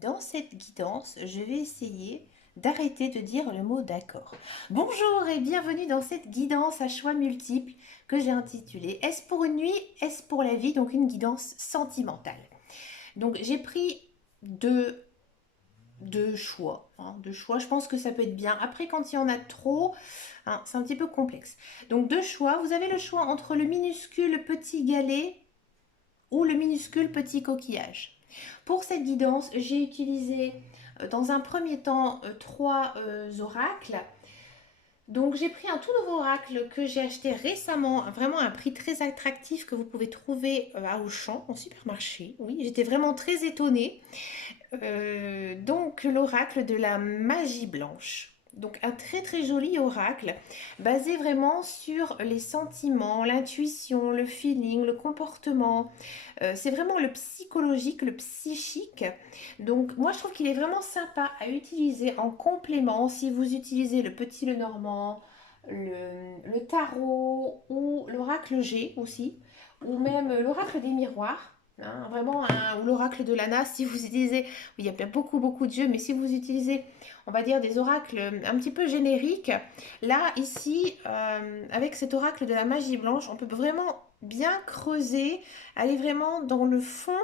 Dans cette guidance, je vais essayer d'arrêter de dire le mot d'accord. Bonjour et bienvenue dans cette guidance à choix multiples que j'ai intitulée Est-ce pour une nuit, est-ce pour la vie? Donc une guidance sentimentale. Donc j'ai pris deux choix. Deux choix, je pense que ça peut être bien. Après, quand il y en a trop, c'est un petit peu complexe. Donc deux choix. Vous avez le choix entre le minuscule petit galet ou le minuscule petit coquillage. Pour cette guidance, j'ai utilisé dans un premier temps trois oracles. Donc j'ai pris un tout nouveau oracle que j'ai acheté récemment, vraiment à un prix très attractif que vous pouvez trouver à Auchan, en supermarché. Oui, j'étais vraiment très étonnée. Donc l'oracle de la magie blanche. Donc un très très joli oracle basé vraiment sur les sentiments, l'intuition, le feeling, le comportement. C'est vraiment le psychologique, le psychique. Donc moi je trouve qu'il est vraiment sympa à utiliser en complément si vous utilisez le petit Lenormand, le tarot ou l'oracle G aussi, ou même l'oracle des miroirs. Vraiment, ou l'oracle de l'Ana, si vous utilisez, il y a beaucoup de jeux, mais si vous utilisez, on va dire, des oracles un petit peu génériques, là, ici, avec cet oracle de la magie blanche, on peut vraiment bien creuser, aller vraiment dans le fond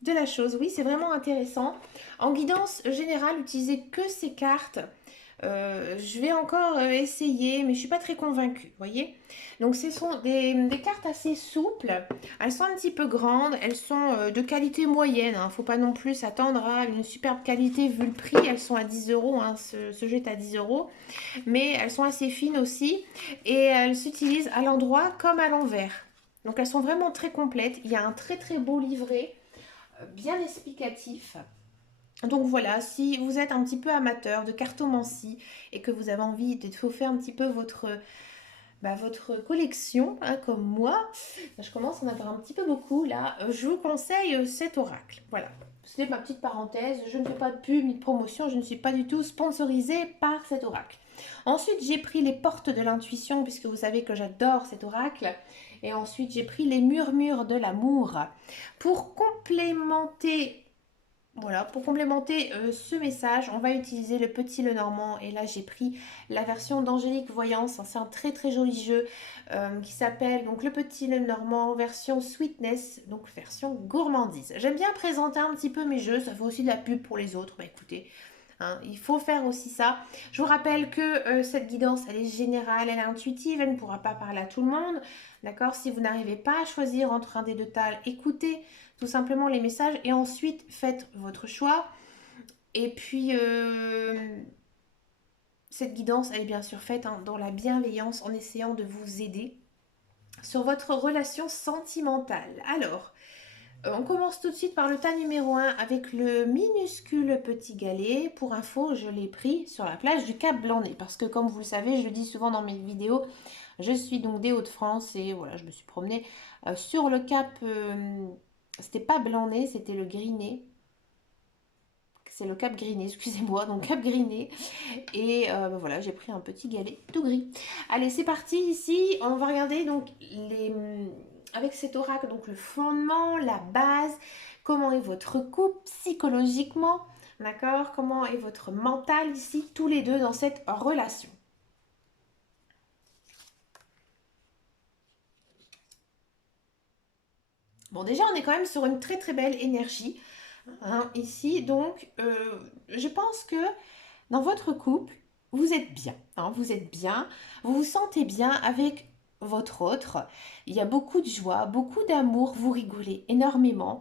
de la chose. Oui, c'est vraiment intéressant. En guidance générale, utilisez que ces cartes. Je vais encore essayer, mais je suis pas très convaincue, voyez. Donc ce sont des cartes assez souples. Elles sont un petit peu grandes, elles sont de qualité moyenne. Faut pas non plus s'attendre à une superbe qualité vu le prix. Elles sont à 10 euros, ce jeu est à 10 euros. Mais elles sont assez fines aussi et elles s'utilisent à l'endroit comme à l'envers. Donc elles sont vraiment très complètes. Il y a un très très beau livret, bien explicatif. Donc voilà, si vous êtes un petit peu amateur de cartomancie et que vous avez envie de vous faire un petit peu votre collection, comme moi, je commence à en avoir un petit peu beaucoup là, je vous conseille cet oracle. Voilà, c'était ma petite parenthèse, je ne fais pas de pub ni de promotion, je ne suis pas du tout sponsorisée par cet oracle. Ensuite, j'ai pris les portes de l'intuition, puisque vous savez que j'adore cet oracle. Et ensuite, j'ai pris les murmures de l'amour pour complémenter. Voilà, pour complémenter ce message, on va utiliser le petit Lenormand. Et là, j'ai pris la version d'Angélique Voyance. C'est un très très joli jeu qui s'appelle donc le petit Lenormand version Sweetness, donc version gourmandise. J'aime bien présenter un petit peu mes jeux. Ça fait aussi de la pub pour les autres. Bah écoutez, il faut faire aussi ça. Je vous rappelle que cette guidance, elle est générale, elle est intuitive, elle ne pourra pas parler à tout le monde. D'accord? Si vous n'arrivez pas à choisir entre un des deux tales, écoutez tout simplement les messages et ensuite faites votre choix. Et puis, cette guidance, elle est bien sûr faite dans la bienveillance en essayant de vous aider sur votre relation sentimentale. Alors, on commence tout de suite par le tas numéro un avec le minuscule petit galet. Pour info, je l'ai pris sur la plage du Cap Blanc-Nez parce que comme vous le savez, je le dis souvent dans mes vidéos, je suis donc des Hauts-de-France et voilà, je me suis promenée sur le Cap, c'était pas Blanc-Nez, c'était le Griné. C'est le Cap Griné, excusez-moi, donc Cap Griné. Et voilà, j'ai pris un petit galet tout gris. Allez, c'est parti. Ici, on va regarder donc avec cet oracle, donc le fondement, la base, comment est votre couple psychologiquement, d'accord? Comment est votre mental ici, tous les deux dans cette relation. Bon, déjà, on est quand même sur une très très belle énergie ici. Donc, je pense que dans votre couple, vous êtes bien. Vous êtes bien, vous vous sentez bien avec votre autre. Il y a beaucoup de joie, beaucoup d'amour, vous rigolez énormément.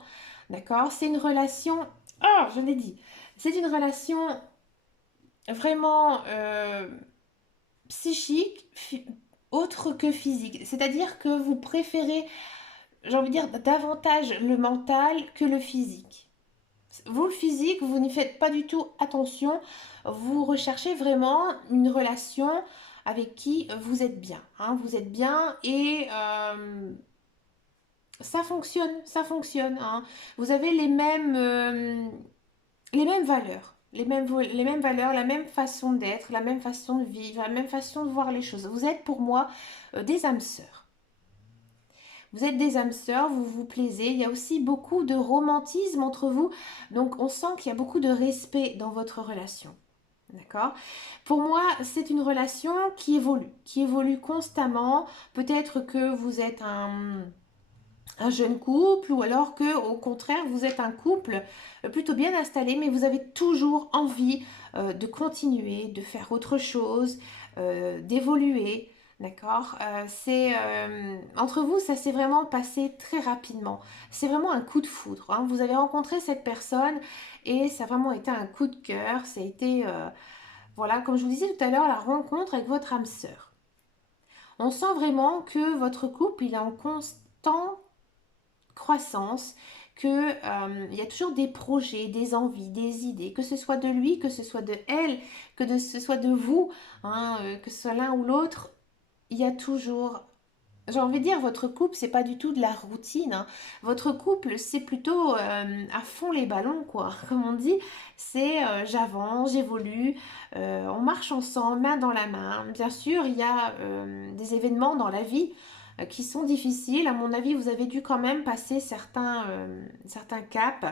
D'accord? C'est une relation. Oh, je l'ai dit. C'est une relation vraiment psychique, autre que physique. C'est-à-dire que vous préférez, j'ai envie de dire, davantage le mental que le physique. Vous, le physique, vous n'y faites pas du tout attention. Vous recherchez vraiment une relation avec qui vous êtes bien. Vous êtes bien et ça fonctionne, ça fonctionne. Vous avez les mêmes valeurs. Les mêmes valeurs, la même façon d'être, la même façon de vivre, la même façon de voir les choses. Vous êtes pour moi des âmes sœurs. Vous êtes des âmes sœurs, vous vous plaisez. Il y a aussi beaucoup de romantisme entre vous. Donc, on sent qu'il y a beaucoup de respect dans votre relation. D'accord? Pour moi, c'est une relation qui évolue constamment. Peut-être que vous êtes un jeune couple ou alors que au contraire vous êtes un couple plutôt bien installé mais vous avez toujours envie de continuer, de faire autre chose, d'évoluer. D'accord. C'est entre vous, ça s'est vraiment passé très rapidement. C'est vraiment un coup de foudre, hein. Vous avez rencontré cette personne et ça a vraiment été un coup de cœur. Ça a été, voilà, comme je vous disais tout à l'heure, la rencontre avec votre âme sœur. On sent vraiment que votre couple, il est en constant croissance, que il y a toujours des projets, des envies, des idées, que ce soit de lui, que ce soit de elle, ce soit de vous, hein, que ce soit l'un ou l'autre, il y a toujours, j'ai envie de dire, votre couple, c'est pas du tout de la routine, hein. Votre couple, c'est plutôt à fond les ballons, quoi. Comme on dit, c'est j'avance, j'évolue, on marche ensemble, main dans la main. Bien sûr, il y a des événements dans la vie qui sont difficiles. À mon avis, vous avez dû quand même passer certains caps,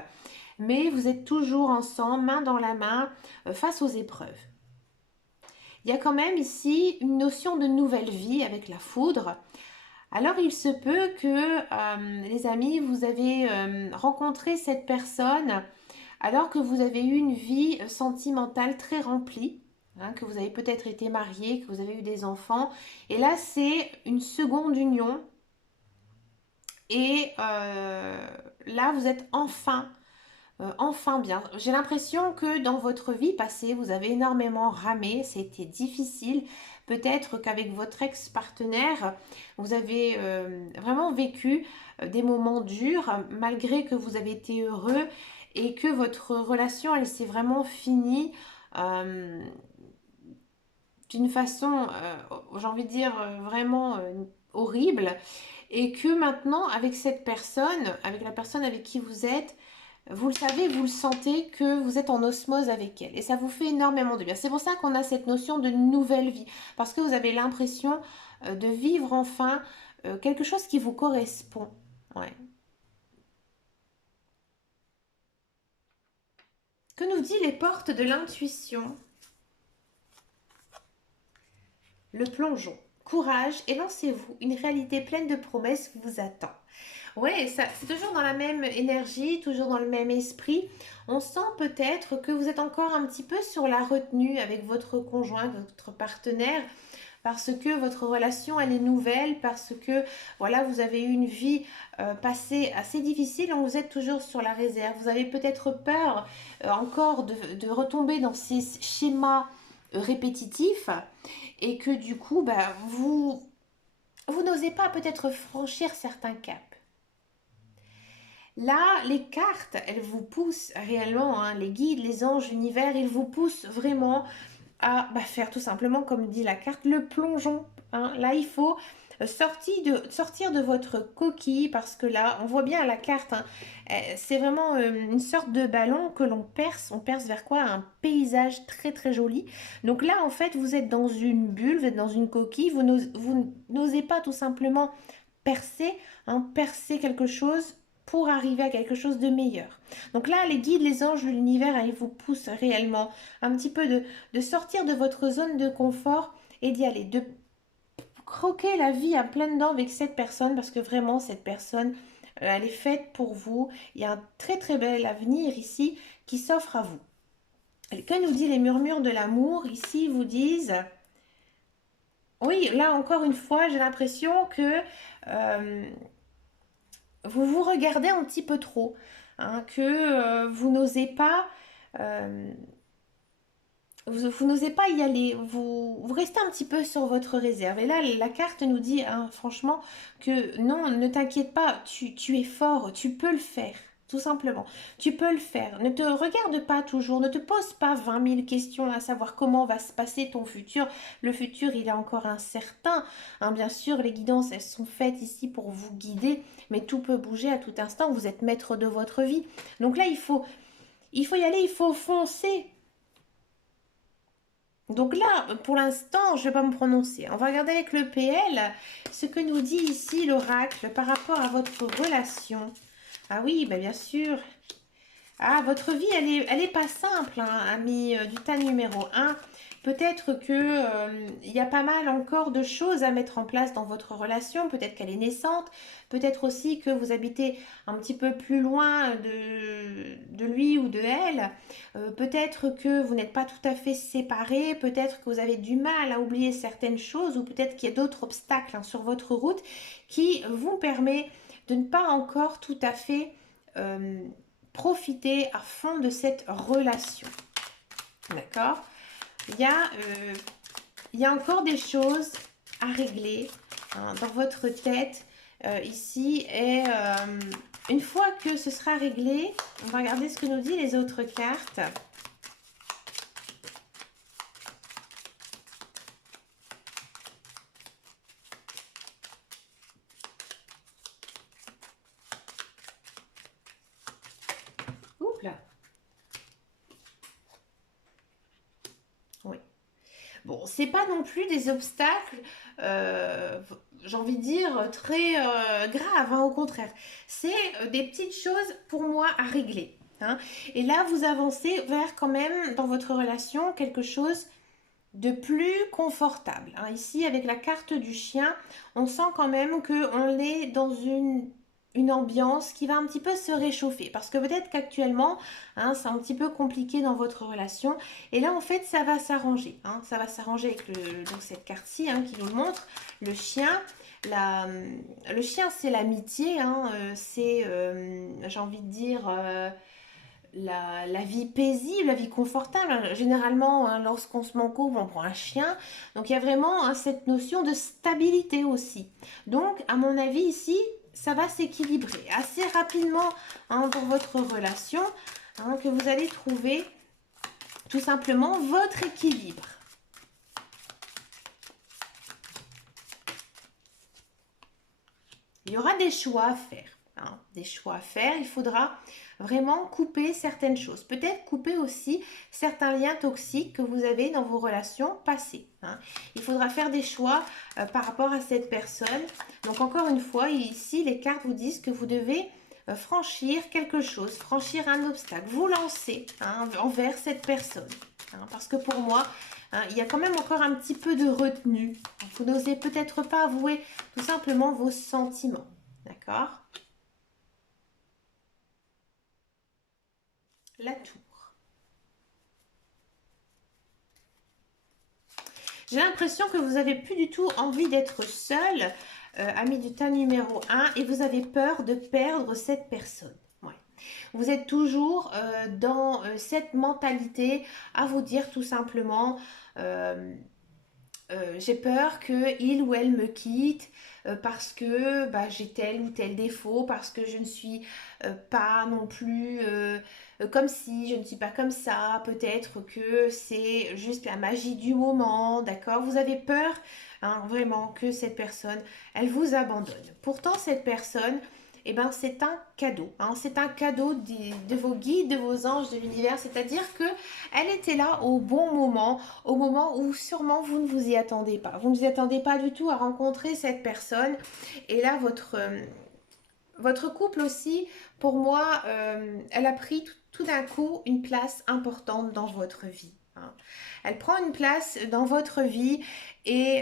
mais vous êtes toujours ensemble, main dans la main, face aux épreuves. Il y a quand même ici une notion de nouvelle vie avec la foudre. Alors il se peut que, les amis, vous avez rencontré cette personne alors que vous avez eu une vie sentimentale très remplie, hein, que vous avez peut-être été marié, que vous avez eu des enfants. Et là, c'est une seconde union. Et là, vous êtes enfin bien. J'ai l'impression que dans votre vie passée, vous avez énormément ramé, c'était difficile. Peut-être qu'avec votre ex-partenaire, vous avez vraiment vécu des moments durs, malgré que vous avez été heureux et que votre relation, elle s'est vraiment finie euh, d'une façon, j'ai envie de dire, vraiment horrible. Et que maintenant, avec cette personne, avec la personne avec qui vous êtes, vous le savez, vous le sentez que vous êtes en osmose avec elle. Et ça vous fait énormément de bien. C'est pour ça qu'on a cette notion de nouvelle vie. Parce que vous avez l'impression de vivre enfin quelque chose qui vous correspond. Ouais. Que nous dit les portes de l'intuition? Le plongeon. Courage et lancez-vous. Une réalité pleine de promesses vous attend. Ouais, ça, c'est toujours dans la même énergie, toujours dans le même esprit. On sent peut-être que vous êtes encore un petit peu sur la retenue avec votre conjoint, votre partenaire, parce que votre relation, elle est nouvelle, parce que, voilà, vous avez eu une vie passée assez difficile, donc vous êtes toujours sur la réserve. Vous avez peut-être peur encore de retomber dans ces schémas répétitifs et que du coup, bah, vous n'osez pas peut-être franchir certains caps. Là, les cartes, elles vous poussent réellement, hein, les guides, les anges, l'univers, ils vous poussent vraiment à faire tout simplement, comme dit la carte, le plongeon, hein. Là, il faut sortir de votre coquille parce que là, on voit bien la carte, hein, c'est vraiment une sorte de ballon que l'on perce. On perce vers quoi? Un paysage très très joli. Donc là, en fait, vous êtes dans une bulle, vous êtes dans une coquille, vous n'osez pas tout simplement percer, hein, percer quelque chose pour arriver à quelque chose de meilleur. Donc là, les guides, les anges de l'univers, hein, ils vous poussent réellement un petit peu de sortir de votre zone de confort et d'y aller, de croquer la vie à pleines dents avec cette personne parce que vraiment, cette personne, elle est faite pour vous. Il y a un très très bel avenir ici qui s'offre à vous. Et que nous dit les murmures de l'amour? Ici, ils vous disent... Oui, là encore une fois, j'ai l'impression que euh, vous vous regardez un petit peu trop, hein, que vous n'osez pas, euh, vous n'osez pas y aller, vous restez un petit peu sur votre réserve. Et là, la carte nous dit, hein, franchement, que non, ne t'inquiète pas, tu es fort, tu peux le faire. Tout simplement, tu peux le faire. Ne te regarde pas toujours, ne te pose pas 20 000 questions à savoir comment va se passer ton futur. Le futur, il est encore incertain, hein. Bien sûr, les guidances, elles sont faites ici pour vous guider, mais tout peut bouger à tout instant. Vous êtes maître de votre vie. Donc là, il faut y aller, il faut foncer. Donc là, pour l'instant, je ne vais pas me prononcer. On va regarder avec le PL ce que nous dit ici l'oracle par rapport à votre relation. Ah oui, bah bien sûr. Ah, votre vie, elle est pas simple, hein, ami du tas numéro un. Peut-être que il y a pas mal encore de choses à mettre en place dans votre relation. Peut-être qu'elle est naissante. Peut-être aussi que vous habitez un petit peu plus loin de lui ou de elle. Peut-être que vous n'êtes pas tout à fait séparés. Peut-être que vous avez du mal à oublier certaines choses. Ou peut-être qu'il y a d'autres obstacles hein, sur votre route qui vous permet de ne pas encore tout à fait... euh, profiter à fond de cette relation. D'accord. Il y a encore des choses à régler hein, dans votre tête ici. Et une fois que ce sera réglé, on va regarder ce que nous dit les autres cartes. Oups là. Oui. Bon, c'est pas non plus des obstacles, j'ai envie de dire, très graves, hein, au contraire. C'est des petites choses pour moi à régler. Hein. Et là, vous avancez vers quand même dans votre relation quelque chose de plus confortable. Hein. Ici, avec la carte du chien, on sent quand même qu'on est dans une ambiance qui va un petit peu se réchauffer. Parce que peut-être qu'actuellement, hein, c'est un petit peu compliqué dans votre relation. Et là, en fait, ça va s'arranger. Hein. Ça va s'arranger avec donc cette carte-ci hein, qui nous le montre. Le chien. Le chien, c'est l'amitié. Hein, c'est, j'ai envie de dire... la vie paisible, la vie confortable. Généralement, hein, lorsqu'on se met en couple, on prend un chien. Donc, il y a vraiment hein, cette notion de stabilité aussi. Donc, à mon avis, ici, ça va s'équilibrer assez rapidement hein, dans votre relation, hein, que vous allez trouver tout simplement votre équilibre. Il y aura des choix à faire. Hein, des choix à faire. Il faudra vraiment couper certaines choses. Peut-être couper aussi certains liens toxiques que vous avez dans vos relations passées. Hein. Il faudra faire des choix par rapport à cette personne. Donc encore une fois, ici, les cartes vous disent que vous devez franchir quelque chose, franchir un obstacle, vous lancer hein, envers cette personne. Hein, parce que pour moi, hein, il y a quand même encore un petit peu de retenue. Vous n'osez peut-être pas avouer tout simplement vos sentiments. D'accord? La tour. J'ai l'impression que vous n'avez plus du tout envie d'être seul, ami du tas numéro un, et vous avez peur de perdre cette personne. Ouais. Vous êtes toujours dans cette mentalité à vous dire tout simplement... j'ai peur que il ou elle me quitte parce que bah, j'ai tel ou tel défaut, parce que je ne suis pas non plus comme si, je ne suis pas comme ça, peut-être que c'est juste la magie du moment, d'accord? Vous avez peur hein, vraiment que cette personne, elle vous abandonne. Pourtant, cette personne, eh ben, c'est un cadeau. Hein. C'est un cadeau de vos guides, de vos anges de l'univers. C'est-à-dire que elle était là au moment où sûrement vous ne vous y attendez pas. Vous ne vous y attendez pas du tout à rencontrer cette personne. Et là, votre couple aussi, pour moi, elle a pris tout d'un coup une place importante dans votre vie. Hein. Elle prend une place dans votre vie et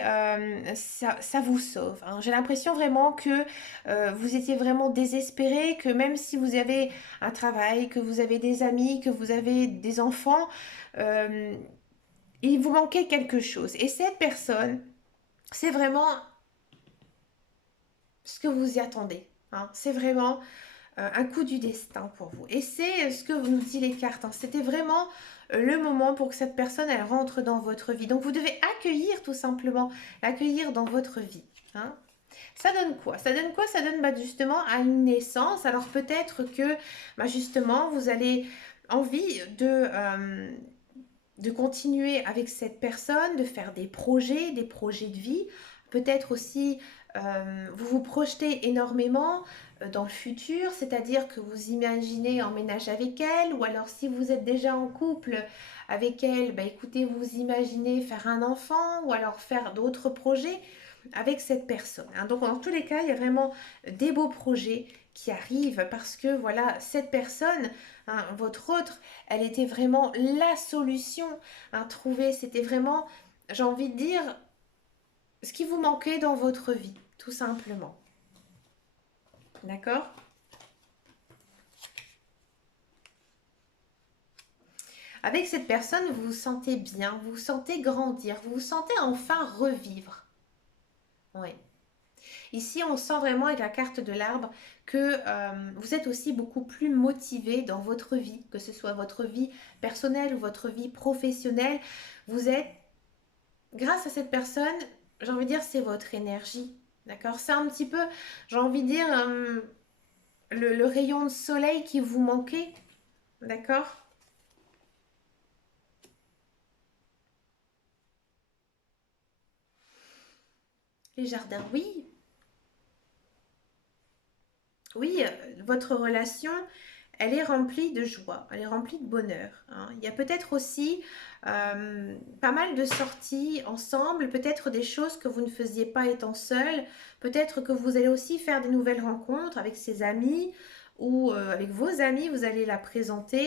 ça vous sauve. Hein. J'ai l'impression vraiment que vous étiez vraiment désespéré, que même si vous avez un travail, que vous avez des amis, que vous avez des enfants, euh, il vous manquait quelque chose. Et cette personne, c'est vraiment ce que vous y attendez. Hein. C'est vraiment un coup du destin pour vous. Et c'est ce que nous dit les cartes. Hein. C'était vraiment le moment pour que cette personne, elle rentre dans votre vie. Donc vous devez accueillir tout simplement, l'accueillir dans votre vie. Hein. Ça donne quoi? Ça donne quoi? Ça donne bah, justement à une naissance. Alors peut-être que bah, justement, vous avez envie de continuer avec cette personne, de faire des projets de vie, peut-être aussi Vous vous projetez énormément dans le futur, c'est-à-dire que vous imaginez emménager avec elle, ou alors si vous êtes déjà en couple avec elle, bah écoutez, vous imaginez faire un enfant, ou alors faire d'autres projets avec cette personne, hein. Donc dans tous les cas, il y a vraiment des beaux projets qui arrivent parce que voilà, cette personne, hein, votre autre, elle était vraiment la solution à trouver. C'était vraiment, j'ai envie de dire, ce qui vous manquait dans votre vie, tout simplement. D'accord? Avec cette personne, vous vous sentez bien, vous vous sentez grandir, vous vous sentez enfin revivre. Oui. Ici, on sent vraiment avec la carte de l'arbre que vous êtes aussi beaucoup plus motivé dans votre vie, que ce soit votre vie personnelle ou votre vie professionnelle. Vous êtes, grâce à cette personne, j'ai envie de dire, c'est votre énergie. D'accord? C'est un petit peu, j'ai envie de dire, le rayon de soleil qui vous manquait. D'accord? Les jardins, oui. Oui, votre relation, elle est remplie de joie, elle est remplie de bonheur, hein. Il y a peut-être aussi pas mal de sorties ensemble, peut-être des choses que vous ne faisiez pas étant seul, peut-être que vous allez aussi faire des nouvelles rencontres avec ses amis ou avec vos amis, vous allez la présenter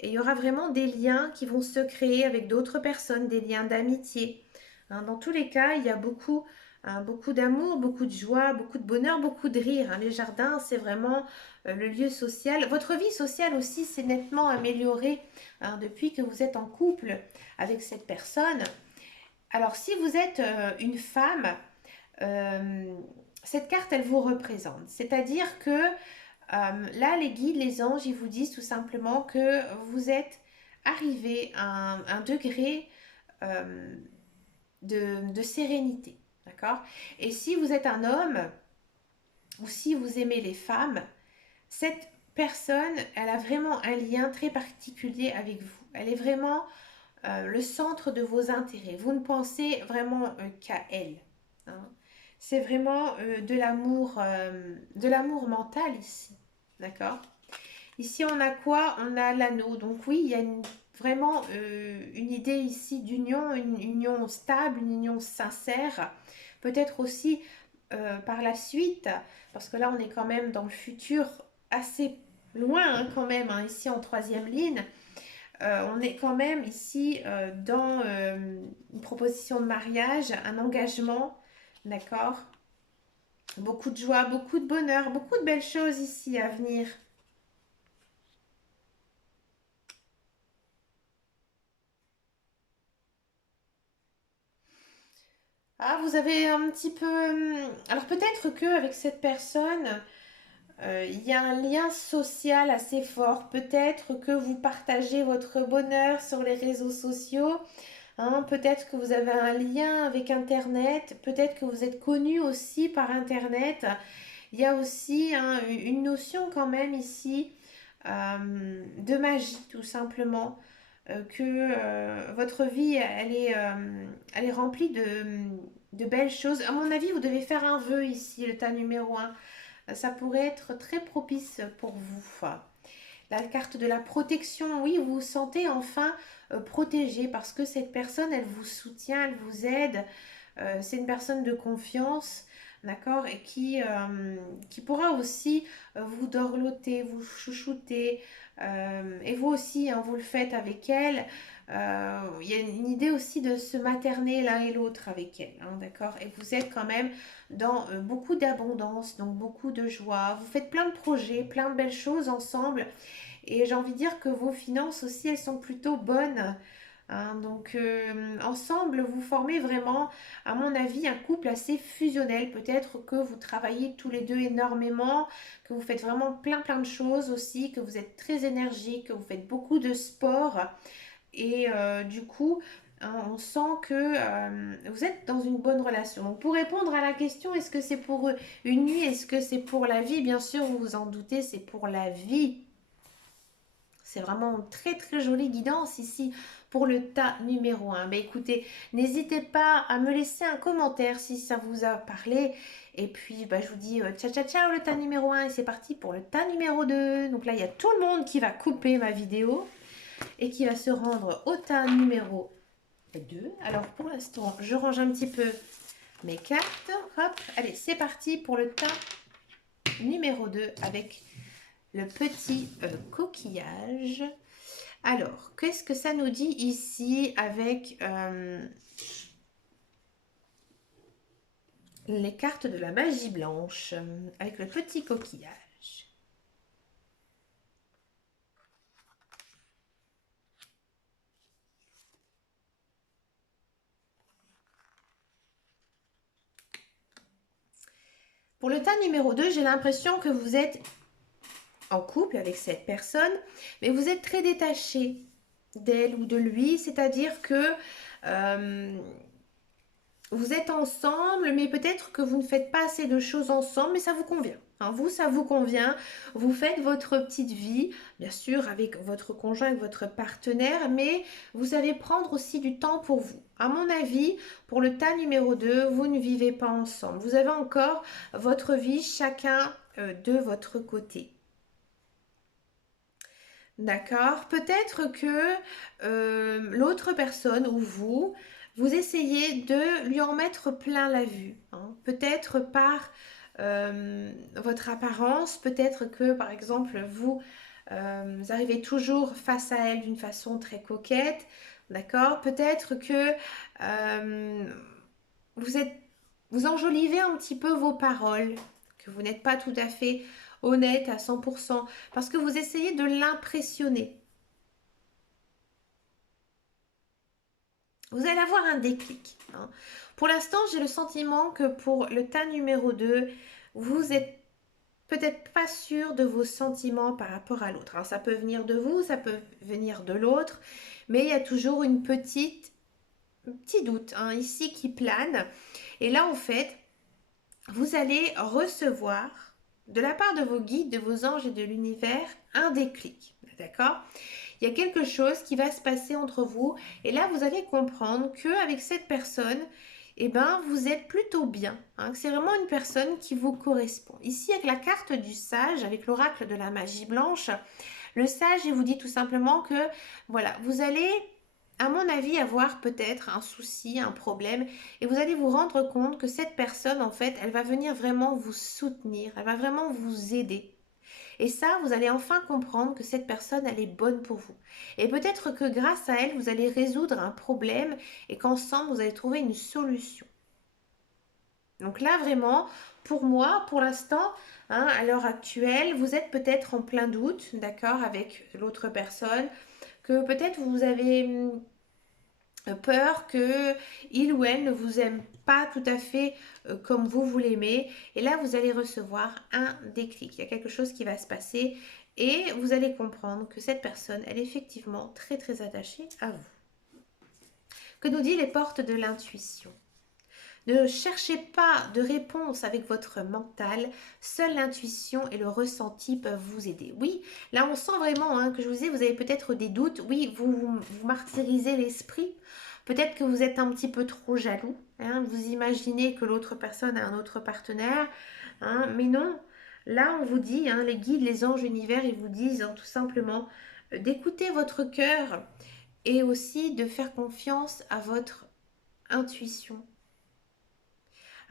et il y aura vraiment des liens qui vont se créer avec d'autres personnes, des liens d'amitié, hein. Dans tous les cas, il y a beaucoup, hein, beaucoup d'amour, beaucoup de joie, beaucoup de bonheur, beaucoup de rire, hein. Les jardins, c'est vraiment le lieu social. Votre vie sociale aussi s'est nettement améliorée, hein, depuis que vous êtes en couple avec cette personne. Alors, si vous êtes une femme, euh, cette carte, elle vous représente. C'est-à-dire que là, les guides, les anges, ils vous disent tout simplement que vous êtes arrivé à un degré euh, de sérénité. D'accord? Et si vous êtes un homme ou si vous aimez les femmes, cette personne, elle a vraiment un lien très particulier avec vous. Elle est vraiment le centre de vos intérêts. Vous ne pensez vraiment qu'à elle, hein. C'est vraiment de l'amour mental ici. D'accord? Ici, on a quoi? On a l'anneau. Donc oui, il y a vraiment une idée ici d'union, une union stable, une union sincère. Peut-être aussi par la suite, parce que là, on est quand même dans le futur assez loin, hein, quand même, hein, ici en troisième ligne. On est quand même ici dans une proposition de mariage, un engagement, d'accord? Beaucoup de joie, beaucoup de bonheur, beaucoup de belles choses ici à venir. Ah, vous avez un petit peu... Alors peut-être que avec cette personne, il y a un lien social assez fort. Peut-être que vous partagez votre bonheur sur les réseaux sociaux, hein. Peut-être que vous avez un lien avec Internet. Peut-être que vous êtes connu aussi par Internet. Il y a aussi, hein, une notion quand même ici de magie, tout simplement. Que votre vie, elle est remplie de belles choses. À mon avis, vous devez faire un vœu ici, le tas numéro un. Ça pourrait être très propice pour vous. La carte de la protection, oui, vous vous sentez enfin protégé parce que cette personne, elle vous soutient, elle vous aide. C'est une personne de confiance, d'accord, et qui pourra aussi vous dorloter, vous chouchouter, et vous aussi, hein, vous le faites avec elle. Il y a une idée aussi de se materner l'un et l'autre avec elle, hein, d'accord, et vous êtes quand même dans beaucoup d'abondance, donc beaucoup de joie. Vous faites plein de projets, plein de belles choses ensemble, et j'ai envie de dire que vos finances aussi, elles sont plutôt bonnes, hein. Donc ensemble, vous formez vraiment, à mon avis, un couple assez fusionnel. Peut-être que vous travaillez tous les deux énormément, que vous faites vraiment plein de choses aussi, que vous êtes très énergique, que vous faites beaucoup de sport. Et du coup, hein, on sent que vous êtes dans une bonne relation. Donc pour répondre à la question, est-ce que c'est pour une nuit, est-ce que c'est pour la vie? Bien sûr, vous vous en doutez, c'est pour la vie. C'est vraiment très très jolie guidance ici pour le tas numéro 1. Mais écoutez, n'hésitez pas à me laisser un commentaire si ça vous a parlé. Et puis je vous dis ciao ciao ciao le tas numéro 1 et c'est parti pour le tas numéro 2. Donc là il y a tout le monde qui va couper ma vidéo et qui va se rendre au tas numéro 2. Alors pour l'instant je range un petit peu mes cartes. Hop, allez c'est parti pour le tas numéro 2 avec le petit coquillage. Alors, qu'est-ce que ça nous dit ici avec les cartes de la magie blanche, avec le petit coquillage? Pour le tas numéro 2, j'ai l'impression que vous êtes en couple avec cette personne, mais vous êtes très détaché d'elle ou de lui, c'est-à-dire que vous êtes ensemble, mais peut-être que vous ne faites pas assez de choses ensemble, mais ça vous convient. Hein, vous, ça vous convient. Vous faites votre petite vie, bien sûr, avec votre conjoint, avec votre partenaire, mais vous savez prendre aussi du temps pour vous. À mon avis, pour le tas numéro 2, vous ne vivez pas ensemble. Vous avez encore votre vie, chacun de votre côté. D'accord. Peut-être que l'autre personne ou vous essayez de lui en mettre plein la vue. Hein. Peut-être par votre apparence, peut-être que par exemple vous arrivez toujours face à elle d'une façon très coquette. D'accord. Peut-être que euh, vous êtes, vous enjolivez un petit peu vos paroles, que vous n'êtes pas tout à fait honnête à 100%, parce que vous essayez de l'impressionner. Vous allez avoir un déclic. Hein. Pour l'instant, j'ai le sentiment que pour le tas numéro 2, vous êtes peut-être pas sûr de vos sentiments par rapport à l'autre. Alors, ça peut venir de vous, ça peut venir de l'autre, mais il y a toujours un petit doute hein, ici qui plane. Et là, en fait, vous allez recevoir de la part de vos guides, de vos anges et de l'univers un déclic. D'accord? Il y a quelque chose qui va se passer entre vous et là vous allez comprendre qu'avec cette personne, eh ben, vous êtes plutôt bien. Hein, que c'est vraiment une personne qui vous correspond. Ici avec la carte du sage, avec l'oracle de la magie blanche, le sage il vous dit tout simplement que voilà, vous allez à mon avis, avoir peut-être un souci, un problème, et vous allez vous rendre compte que cette personne, en fait, elle va venir vraiment vous soutenir, elle va vraiment vous aider. Et ça, vous allez enfin comprendre que cette personne, elle est bonne pour vous. Et peut-être que grâce à elle, vous allez résoudre un problème et qu'ensemble, vous allez trouver une solution. Donc là, vraiment, pour moi, pour l'instant, hein, à l'heure actuelle, vous êtes peut-être en plein doute, d'accord, avec l'autre personne, que peut-être vous avez peur que il ou elle ne vous aime pas tout à fait comme vous l'aimez. Et là, vous allez recevoir un déclic. Il y a quelque chose qui va se passer et vous allez comprendre que cette personne, elle est effectivement très très attachée à vous. Que nous dit les portes de l'intuition? Ne cherchez pas de réponse avec votre mental, seule l'intuition et le ressenti peuvent vous aider. Oui, là on sent vraiment hein, que je vous ai, vous avez peut-être des doutes, oui, vous martyrisez l'esprit, peut-être que vous êtes un petit peu trop jaloux, hein, vous imaginez que l'autre personne a un autre partenaire, hein, mais non, là on vous dit, hein, les guides, les anges, l'univers, ils vous disent hein, tout simplement d'écouter votre cœur et aussi de faire confiance à votre intuition.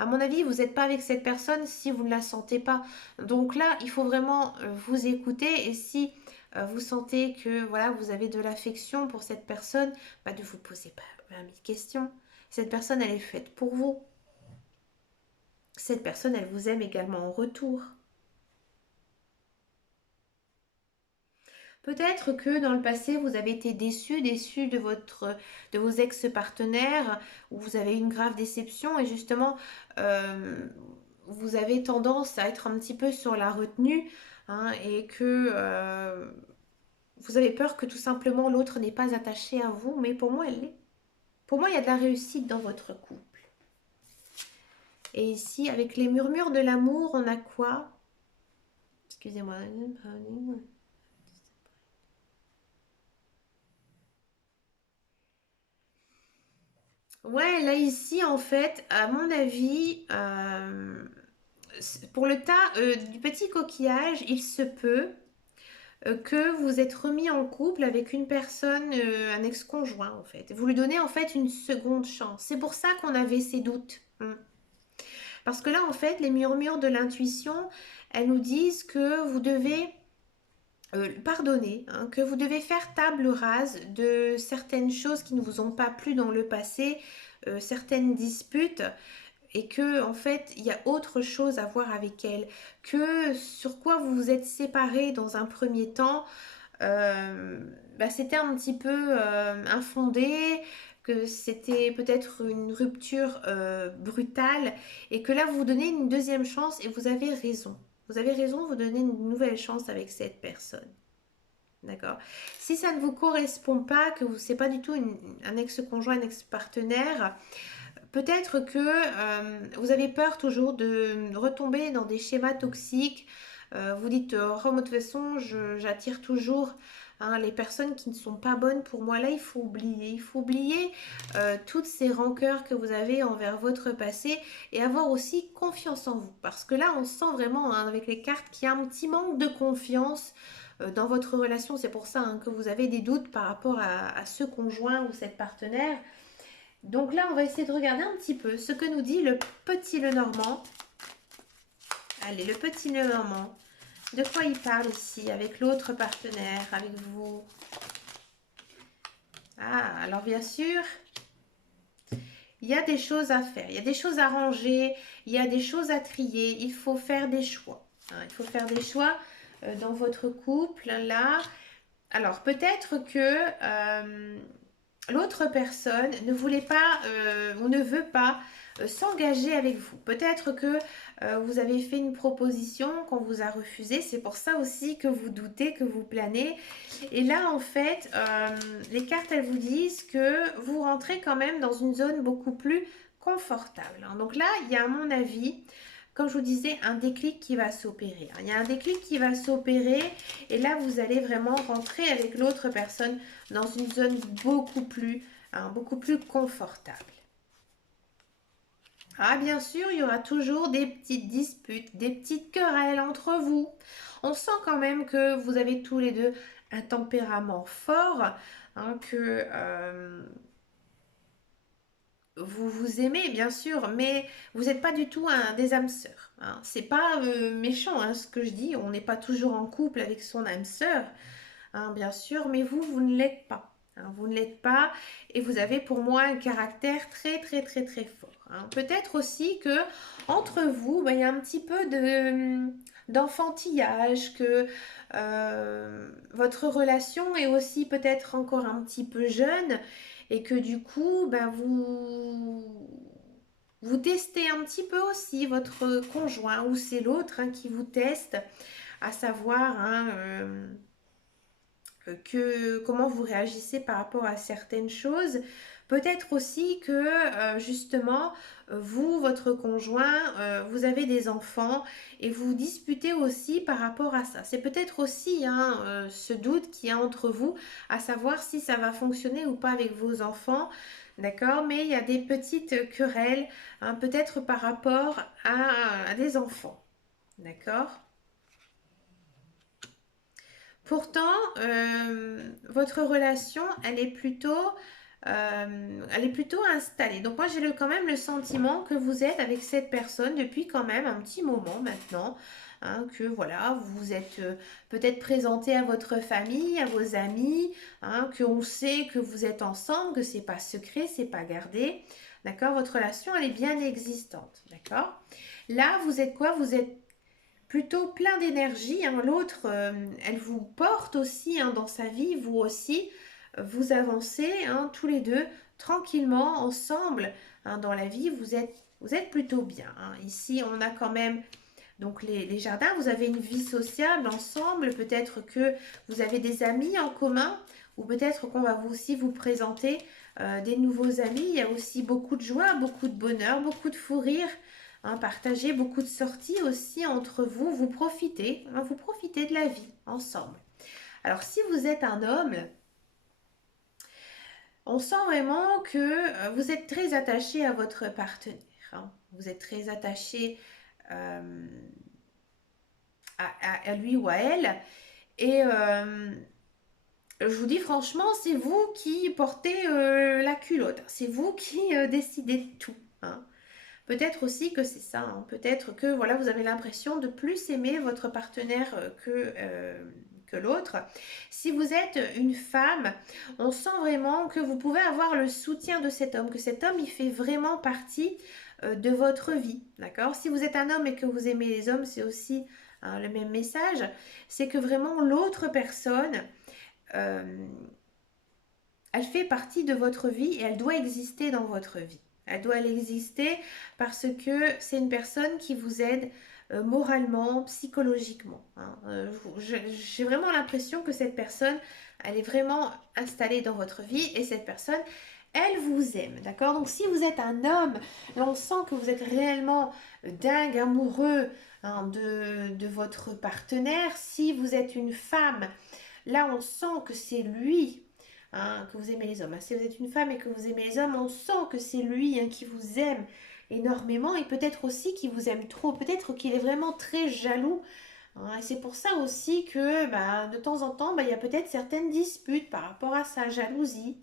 À mon avis, vous n'êtes pas avec cette personne si vous ne la sentez pas. Donc là, il faut vraiment vous écouter et si vous sentez que voilà, vous avez de l'affection pour cette personne, bah, ne vous posez pas 1000 questions. Cette personne, elle est faite pour vous. Cette personne, elle vous aime également en retour. Peut-être que dans le passé, vous avez été déçu de vos ex-partenaires, ou vous avez eu une grave déception, et justement, vous avez tendance à être un petit peu sur la retenue, hein, et que vous avez peur que tout simplement l'autre n'est pas attaché à vous, mais pour moi, elle l'est. Pour moi, il y a de la réussite dans votre couple. Et ici, avec les murmures de l'amour, on a quoi? Excusez-moi. Ouais, là ici, en fait, à mon avis, pour le tas du petit coquillage, il se peut que vous êtes remis en couple avec une personne, un ex-conjoint en fait. Vous lui donnez en fait une seconde chance. C'est pour ça qu'on avait ces doutes. Parce que là, en fait, les murmures de l'intuition, elles nous disent que vous devez pardonner, hein, que vous devez faire table rase de certaines choses qui ne vous ont pas plu dans le passé, certaines disputes, et que en fait il y a autre chose à voir avec elle, que sur quoi vous vous êtes séparés dans un premier temps, euh, c'était un petit peu infondé, que c'était peut-être une rupture brutale, et que là vous vous donnez une deuxième chance et vous avez raison. Vous avez raison, vous donnez une nouvelle chance avec cette personne. D'accord. Si ça ne vous correspond pas, que c'est pas du tout un ex-conjoint, un ex-partenaire, peut-être que vous avez peur toujours de retomber dans des schémas toxiques. Vous dites, oh, de toute façon, j'attire toujours les personnes qui ne sont pas bonnes pour moi. Là, il faut oublier. Il faut oublier toutes ces rancœurs que vous avez envers votre passé et avoir aussi confiance en vous. Parce que là, on sent vraiment avec les cartes qu'il y a un petit manque de confiance dans votre relation. C'est pour ça que vous avez des doutes par rapport à ce conjoint ou cette partenaire. Donc là, on va essayer de regarder un petit peu ce que nous dit le petit Lenormand. Allez, le petit Lenormand. De quoi il parle ici avec l'autre partenaire, avec vous? Ah, alors bien sûr, il y a des choses à faire, il y a des choses à ranger, il y a des choses à trier, il faut faire des choix. Il faut faire des choix dans votre couple, là. Alors peut-être que l'autre personne ne voulait pas ou ne veut pas s'engager avec vous. Peut-être que vous avez fait une proposition qu'on vous a refusée. C'est pour ça aussi que vous doutez, que vous planez. Et là, en fait, les cartes, elles vous disent que vous rentrez quand même dans une zone beaucoup plus confortable. Donc là, il y a à mon avis, comme je vous disais, un déclic qui va s'opérer. Il y a un déclic qui va s'opérer et là, vous allez vraiment rentrer avec l'autre personne dans une zone beaucoup plus confortable. Ah, bien sûr, il y aura toujours des petites disputes, des petites querelles entre vous. On sent quand même que vous avez tous les deux un tempérament fort, que vous vous aimez bien sûr, mais vous n'êtes pas du tout des âmes sœurs. C'est pas méchant ce que je dis, on n'est pas toujours en couple avec son âme sœur, bien sûr, mais vous ne l'êtes pas. Vous ne l'êtes pas et vous avez pour moi un caractère très très très très fort. Peut-être aussi que entre vous, il y a un petit peu d'enfantillage, que votre relation est aussi peut-être encore un petit peu jeune et que du coup, vous testez un petit peu aussi votre conjoint ou c'est l'autre qui vous teste, à savoir comment vous réagissez par rapport à certaines choses. Peut-être aussi que justement, vous, votre conjoint, vous avez des enfants et vous disputez aussi par rapport à ça. C'est peut-être aussi ce doute qu'il y a entre vous, à savoir si ça va fonctionner ou pas avec vos enfants. D'accord? Mais il y a des petites querelles, peut-être par rapport à des enfants. D'accord? Pourtant, votre relation, elle est plutôt installée. Donc moi, j'ai quand même le sentiment que vous êtes avec cette personne depuis quand même un petit moment maintenant. Que voilà, vous vous êtes peut-être présenté à votre famille, à vos amis, qu'on sait que vous êtes ensemble, que c'est pas secret, c'est pas gardé. D'accord? Votre relation, elle est bien existante. D'accord? Là, vous êtes quoi? Vous êtes plutôt plein d'énergie. L'autre, elle vous porte aussi dans sa vie, vous aussi. Vous avancez tous les deux tranquillement ensemble dans la vie. Vous êtes plutôt bien. Ici, on a quand même donc les jardins. Vous avez une vie sociable ensemble. Peut-être que vous avez des amis en commun ou peut-être qu'on va vous aussi vous présenter des nouveaux amis. Il y a aussi beaucoup de joie, beaucoup de bonheur, beaucoup de fou rire. Partagez beaucoup de sorties aussi entre vous, vous profitez de la vie ensemble. Alors si vous êtes un homme, On sent vraiment que vous êtes très attaché à votre partenaire, hein. Vous êtes très attaché euh, à lui ou à elle. Et je vous dis franchement, c'est vous qui portez la culotte. C'est vous qui décidez de tout, hein. Peut-être aussi que c'est ça, hein. Peut-être que voilà, vous avez l'impression de plus aimer votre partenaire que l'autre. Si vous êtes une femme, on sent vraiment que vous pouvez avoir le soutien de cet homme, que cet homme, il fait vraiment partie de votre vie, d'accord? Si vous êtes un homme et que vous aimez les hommes, c'est aussi hein, le même message, c'est que vraiment l'autre personne, euh, elle fait partie de votre vie et elle doit exister dans votre vie. Elle doit exister parce que c'est une personne qui vous aide moralement, psychologiquement, hein. J'ai vraiment l'impression que cette personne, elle est vraiment installée dans votre vie et cette personne, elle vous aime, d'accord? Donc si vous êtes un homme, là on sent que vous êtes réellement dingue, amoureux hein, de votre partenaire. Si vous êtes une femme, là on sent que c'est lui hein, que vous aimez les hommes. Si vous êtes une femme et que vous aimez les hommes, on sent que c'est lui hein, qui vous aime énormément et peut-être aussi qu'il vous aime trop. Peut-être qu'il est vraiment très jaloux, hein. Et c'est pour ça aussi que bah, de temps en temps, bah, il y a peut-être certaines disputes par rapport à sa jalousie.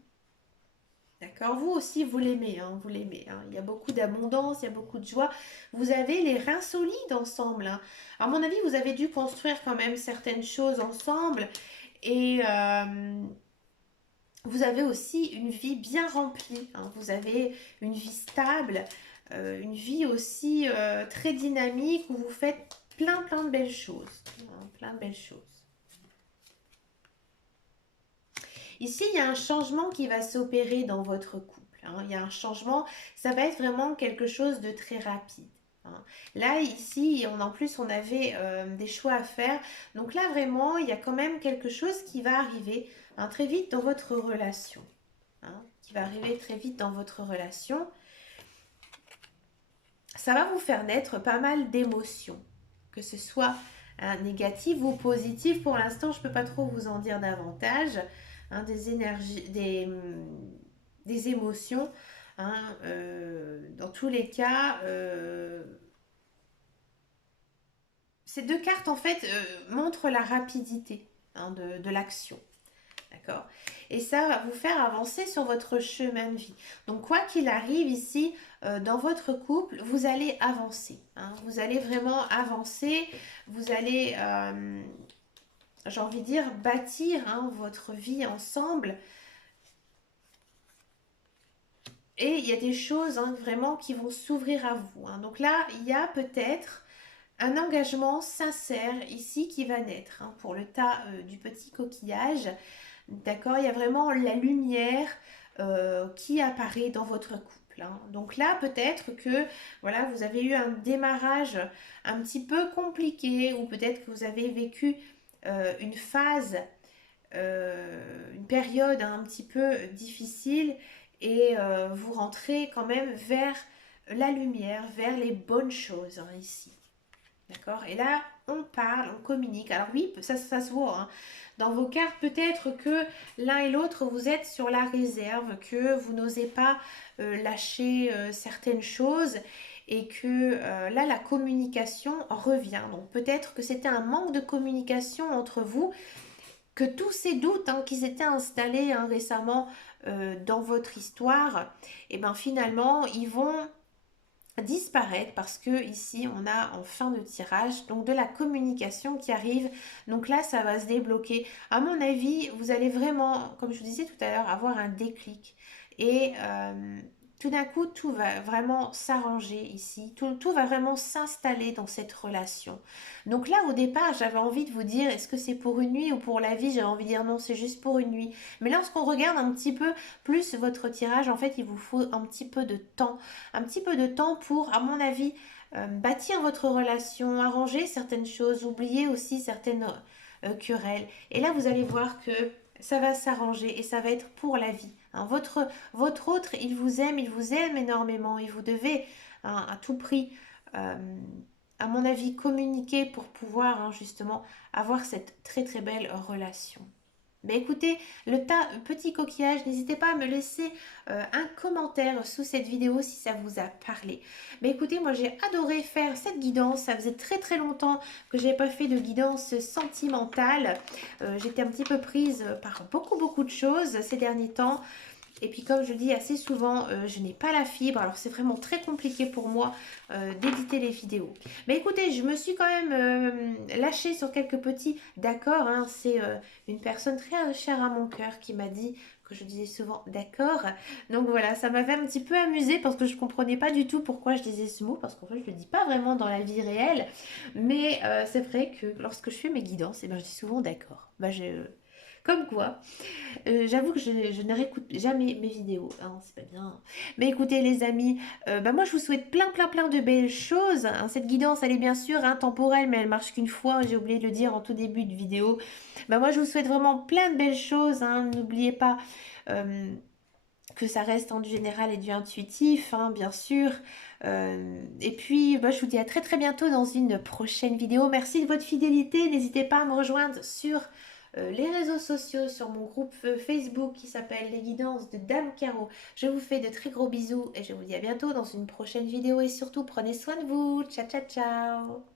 D'accord? Vous aussi, vous l'aimez, hein, vous l'aimez, hein. Il y a beaucoup d'abondance, il y a beaucoup de joie. Vous avez les reins solides ensemble, hein. À mon avis, vous avez dû construire quand même certaines choses ensemble et vous avez aussi une vie bien remplie, hein. Vous avez une vie stable, une vie aussi très dynamique où vous faites plein de belles choses, hein, plein de belles choses. Ici, il y a un changement qui va s'opérer dans votre couple, hein. Il y a un changement, ça va être vraiment quelque chose de très rapide, hein. Là, ici, en plus, on avait des choix à faire. Donc là, vraiment, il y a quand même quelque chose qui va arriver hein, très vite dans votre relation, hein, qui va arriver très vite dans votre relation. Ça va vous faire naître pas mal d'émotions, que ce soit hein, négatives ou positives. Pour l'instant, je ne peux pas trop vous en dire davantage. Hein, des énergies, des émotions. Hein, dans tous les cas, ces deux cartes en fait montrent la rapidité hein, de l'action. D'accord? Et ça va vous faire avancer sur votre chemin de vie. Donc, quoi qu'il arrive ici, dans votre couple, vous allez avancer, hein. Vous allez vraiment avancer. Vous allez, j'ai envie de dire, bâtir hein, votre vie ensemble. Et il y a des choses hein, vraiment qui vont s'ouvrir à vous, hein. Donc là, il y a peut-être un engagement sincère ici qui va naître hein, pour le tas du petit coquillage. D'accord, il y a vraiment la lumière qui apparaît dans votre couple, hein. Donc là, peut-être que voilà, vous avez eu un démarrage un petit peu compliqué ou peut-être que vous avez vécu une phase, une période un petit peu difficile et vous rentrez quand même vers la lumière, vers les bonnes choses hein, ici. D'accord? Et là, on parle, on communique. Alors oui, ça se voit, hein. Dans vos cartes, peut-être que l'un et l'autre, vous êtes sur la réserve, que vous n'osez pas lâcher certaines choses et que là, la communication revient. Donc peut-être que c'était un manque de communication entre vous, que tous ces doutes hein, qui s'étaient installés hein, récemment dans votre histoire, et ben finalement, ils vont disparaître parce que ici on a en fin de tirage donc de la communication qui arrive, donc là ça va se débloquer. À mon avis, vous allez vraiment, comme je vous disais tout à l'heure, avoir un déclic et tout d'un coup tout va vraiment s'arranger ici, tout va vraiment s'installer dans cette relation. Donc là au départ j'avais envie de vous dire est-ce que c'est pour une nuit ou pour la vie, j'avais envie de dire non, c'est juste pour une nuit, mais lorsqu'on regarde un petit peu plus votre tirage, en fait il vous faut un petit peu de temps pour, à mon avis, bâtir votre relation, arranger certaines choses, oublier aussi certaines querelles. Et là, vous allez voir que ça va s'arranger et ça va être pour la vie, hein. Votre autre, il vous aime énormément et vous devez hein, à tout prix, à mon avis, communiquer pour pouvoir hein, justement avoir cette très très belle relation. Mais écoutez, petit coquillage, n'hésitez pas à me laisser un commentaire sous cette vidéo si ça vous a parlé. Mais écoutez, moi j'ai adoré faire cette guidance. Ça faisait très très longtemps que je n'avais pas fait de guidance sentimentale. J'étais un petit peu prise par beaucoup de choses ces derniers temps. Et puis comme je le dis assez souvent, je n'ai pas la fibre, alors c'est vraiment très compliqué pour moi d'éditer les vidéos. Mais écoutez, je me suis quand même lâchée sur quelques petits d'accord, hein. C'est une personne très chère à mon cœur qui m'a dit que je disais souvent d'accord. Donc voilà, ça m'avait un petit peu amusée parce que je comprenais pas du tout pourquoi je disais ce mot, parce qu'en fait je le dis pas vraiment dans la vie réelle. Mais c'est vrai que lorsque je fais mes guidances, eh ben, je dis souvent d'accord. Comme quoi. J'avoue que je ne réécoute jamais mes vidéos, hein, c'est pas bien. Mais écoutez les amis, bah moi je vous souhaite plein de belles choses, hein. Cette guidance elle est bien sûr temporelle mais elle marche qu'une fois, j'ai oublié de le dire en tout début de vidéo. Bah moi je vous souhaite vraiment plein de belles choses, hein. N'oubliez pas euh, que ça reste en du général et du intuitif, hein, bien sûr. Et puis bah, je vous dis à très bientôt dans une prochaine vidéo. Merci de votre fidélité, n'hésitez pas à me rejoindre sur les réseaux sociaux, sur mon groupe Facebook qui s'appelle Les Guidances de Dame Caro. Je vous fais de très gros bisous et je vous dis à bientôt dans une prochaine vidéo et surtout prenez soin de vous. Ciao ciao ciao.